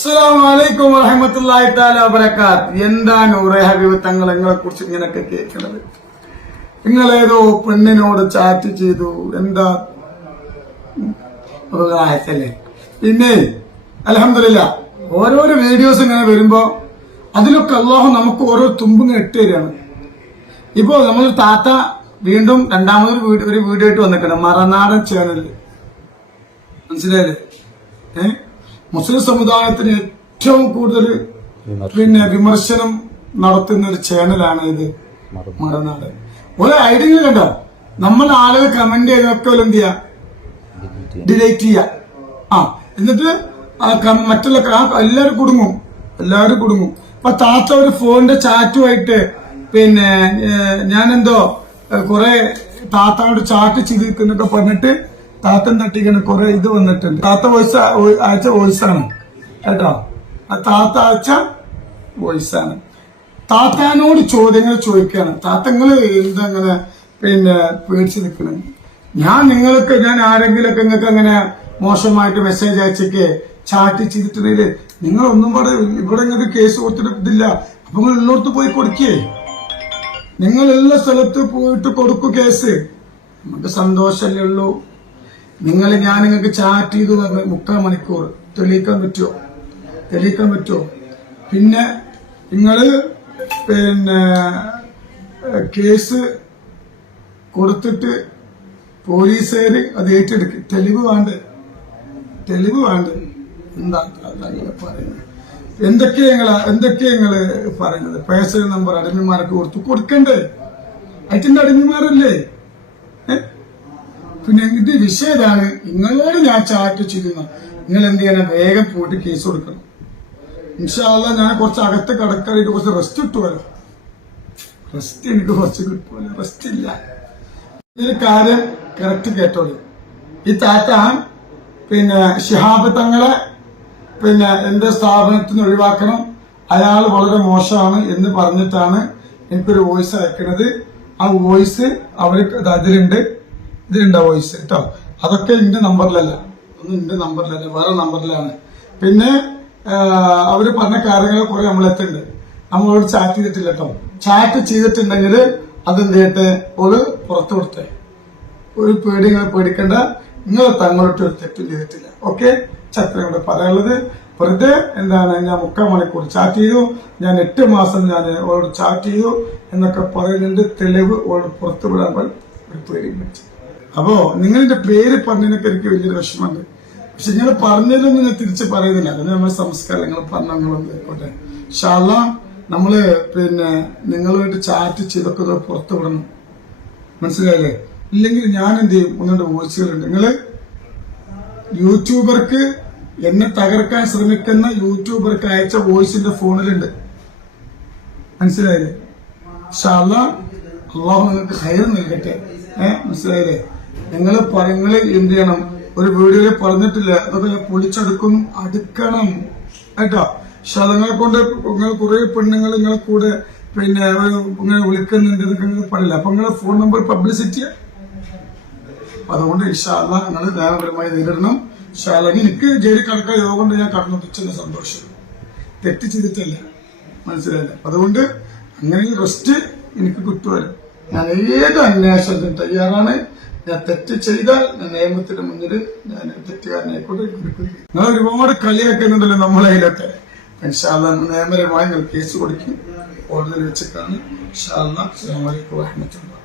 അസ്സലാമു അലൈക്കും വറഹ്മത്തുള്ളാഹി തആല വബറകാത്ത്. എന്താ നൂറെ ഹബീബ് തങ്ങൾ നിങ്ങളെ കുറിച്ച് ഇങ്ങനെയൊക്കെ കേൾക്കുന്നത്? നിങ്ങളേതോ പെണ്ണിനോട് ചാറ്റ് ചെയ്തു, എന്താ അല്ലേ? പിന്നെ അൽഹംദുലില്ലാഹ് ഓരോരോ വീഡിയോസ് ഇങ്ങനെ വരുമ്പോ അതിലൊക്കെ അല്ലാഹു നമുക്ക് ഓരോ തുമ്പും ഇട്ട് തരികയാണ്. ഇപ്പോ നമ്മൾ താത്ത വീണ്ടും രണ്ടാമതൊരു വീഡിയോ ആയിട്ട് വന്നിട്ടുണ്ട് മറനാടൻ ചാനലിൽ. മനസ്സിലായില്ലേ? മുസ്ലിം സമുദായത്തിന് ഏറ്റവും കൂടുതൽ വിമർശനം നടത്തുന്ന ഒരു ചാനലാണ് ഇത് മറനാട്. ഒരു ഐഡിയ കണ്ടോ? നമ്മൾ ആളുകൾ കമന്റ് ചെയ്തൊക്കെ എന്ത് ചെയ്യാ, ഡിലീറ്റ് ചെയ്യാ. എന്നിട്ട് മറ്റുള്ള എല്ലാവരും കുടുങ്ങും. അപ്പൊ താത്ത ഒരു ഫോണിന്റെ ചാറ്റുമായിട്ട് ഞാനെന്തോ കുറെ താത്താനോട് ചാറ്റ് ചെയ്തിരിക്കുന്നൊക്കെ പറഞ്ഞിട്ട് താത്തൻ തട്ടിക്കുന്ന കുറെ ഇത് വന്നിട്ടുണ്ട്. താത്ത അയച്ച വോയിസാണ് കേട്ടോ. താത്ത അയച്ച വോയിസാണ്. താത്താനോട് ചോദ്യങ്ങൾ ചോദിക്കാണ്. താത്തങ്ങള് എന്തങ്ങനെ പേടിച്ച് നിൽക്കണം. ഞാൻ ആരെങ്കിലൊക്കെ നിങ്ങൾക്ക് അങ്ങനെ മോശമായിട്ട് മെസ്സേജ് അയച്ചൊക്കെ ചാറ്റ് ചെയ്തിട്ടുണ്ടെങ്കിൽ നിങ്ങളൊന്നും ഇവിടെ നിങ്ങൾക്ക് കേസ് കൊടുത്തിട്ട് ഇതില്ല. അപ്പൊ നിങ്ങൾ ഉള്ളിടത്ത് പോയി കൊടുക്കേ. നിങ്ങൾ എല്ലാ സ്ഥലത്ത് പോയിട്ട് കൊടുക്കൂ കേസ്. നമുക്ക് സന്തോഷമല്ലേ ഉള്ളൂ. ഞാൻ നിങ്ങൾക്ക് ചാറ്റ് ചെയ്തു പറഞ്ഞ 3/4 മണിക്കൂർ തെളിയിക്കാൻ പറ്റുമോ? പിന്നെ നിങ്ങള് കേസ് കൊടുത്തിട്ട് പോലീസുകാര് അത് ഏറ്റെടുക്കും. തെളിവ് വേണ്ട. എന്താ പറയുന്നത്? എന്തൊക്കെയാ നിങ്ങള് പറയുന്നത്? പേഴ്സണൽ നമ്പർ അടിമമാർക്ക് കൊടുക്കണ്ടേ? അതിന്റെ അടിമമാരല്ലേ? പിന്നെ ഇത് വിഷയതാണ്. നിങ്ങളോട് ഞാൻ ചാറ്റ് ചെയ്യുന്ന നിങ്ങൾ എന്ത് ചെയ്യണം? വേഗം പോയിട്ട് കേസ് കൊടുക്കണം. ഇൻഷാ അല്ലാഹ് ഞാൻ കുറച്ച് അകത്ത് കടക്കാനായിട്ട് കുറച്ച് റെസ്റ്റ് കിട്ടുമല്ലോ. എനിക്ക് കുറച്ച് കിട്ടുമല്ലോ. റെസ്റ്റ് ഇല്ല. ഒരു കാര്യം കറക്റ്റ് കേട്ടോളൂ. ഈ താത്ത ശിഹാബ് തങ്ങളെ എന്റെ സ്ഥാപനത്തിൽ നിന്ന് ഒഴിവാക്കണം, അയാൾ വളരെ മോശമാണ് എന്ന് പറഞ്ഞിട്ടാണ് എനിക്കൊരു വോയിസ് അയക്കുന്നത്. ആ വോയിസ് അവർക്ക് ഇതിലുണ്ട് വോയിസ് കേട്ടോ. അതൊക്കെ എന്റെ നമ്പറിലല്ല, വേറെ നമ്പറിലാണ്. പിന്നെ അവര് പറഞ്ഞ കാര്യങ്ങൾ കുറെ നമ്മളെത്തുണ്ട്. നമ്മളോട് ചാറ്റ് ചെയ്തിട്ടില്ല കേട്ടോ. ചാറ്റ് ചെയ്തിട്ടുണ്ടെങ്കിൽ അതെന്ത് ചെയ്യട്ടെ, ഓള് പുറത്തു കൊടുത്തേ. ഒരു പേടിക്കണ്ട. നിങ്ങൾ തങ്ങളോട്ട് ഒരു തെറ്റും ചെയ്തിട്ടില്ല. ഓക്കെ, ചത്രയോട് പറയാനുള്ളത്. വെറുതെ ഞാൻ 3/4 മണിക്കൂർ ചാറ്റ് ചെയ്തു, ഞാൻ 8 മാസം ഞാൻ ഓളോട് ചാറ്റ് ചെയ്തു എന്നൊക്കെ പറയുന്നുണ്ട്. തെളിവ് ഓളോട് പുറത്തു വിടാൻ ഒരു പേടി വെച്ചു. അപ്പോ നിങ്ങളുടെ പേര് പറഞ്ഞതിനൊക്കെ എനിക്ക് വലിയൊരു വിഷമമുണ്ട്. പക്ഷെ നിങ്ങൾ പറഞ്ഞതിലൊന്നും ഞാൻ തിരിച്ച് പറയുന്നില്ല. അതിന് നമ്മുടെ സംസ്കാരം നിങ്ങൾ പറഞ്ഞോളൂ. ആയിക്കോട്ടെ. ഇൻഷാ അല്ലാഹ് നമ്മള് നിങ്ങളുമായിട്ട് ചാറ്റ് ചെയ്തൊക്കെ പുറത്തു വിടണം. മനസ്സിലായില്ലേ? ഇല്ലെങ്കിൽ ഞാൻ എന്ത് ചെയ്യും? 1-2 വോയിസുകളുണ്ട്. നിങ്ങള് യൂട്യൂബർക്ക് എന്നെ തകർക്കാൻ ശ്രമിക്കുന്ന യൂട്യൂബർക്ക് അയച്ച വോയിസിന്റെ ഫോണിലുണ്ട്. മനസ്സിലായില്ലേ? ഇൻഷാ അല്ലാഹ് അല്ലാഹു നിങ്ങൾക്ക് ഖൈർ നൽകട്ടെ. മനസ്സിലായില്ലേ? നിങ്ങൾ എന്ത് ചെയ്യണം? ഒരു വീഡിയോയിൽ പറഞ്ഞിട്ടില്ല, അതൊക്കെ അടുക്കണം കേട്ടോ. ശതങ്ങളെ കൊണ്ട് കുറെ പെണ്ണുങ്ങൾ നിങ്ങളെ കൂടെ ഇങ്ങനെ വിളിക്കുന്നുണ്ട് എന്നൊക്കെ നിങ്ങൾ പറയില്ല. അപ്പൊ നിങ്ങളെ ഫോൺ നമ്പർ പബ്ലിസിറ്റി. അതുകൊണ്ട് ഇൻഷാ അല്ലാഹ് നിങ്ങൾ നിയമപരമായി നേരിടണം. ഇൻഷാ അല്ലാഹ് എനിക്ക് ജയിലിൽ കടക്കാൻ യോഗം കൊണ്ട് ഞാൻ കടന്നു സന്തോഷം. തെറ്റ് ചെയ്തിട്ടല്ല. മനസ്സിലായില്ല? അതുകൊണ്ട് അങ്ങനെ റെസ്റ്റ് എനിക്ക് കിട്ടുമല്ലോ. ഞാൻ ഏത് അന്വേഷണത്തിന് തയ്യാറാണ്. ഞാൻ തെറ്റ് ചെയ്താൽ ഞാൻ നിയമത്തിന്റെ മുന്നിൽ ഞാൻ തെറ്റുകാരനായിക്കോട്ടെ. നിങ്ങൾ ഒരുപാട് കളിയാക്കുന്നുണ്ടല്ലോ നമ്മളതിലൊക്കെ. ഇൻഷാ അല്ലാഹ് നിയമപരമായി നിങ്ങൾ കേസ് കൊടുക്കും. കോടതിയിൽ വെച്ചിട്ടാണ്. ഇൻഷാ അല്ലാഹ് അസ്സലാമു അലൈക്കും വറഹ്മത്തുള്ളാഹി.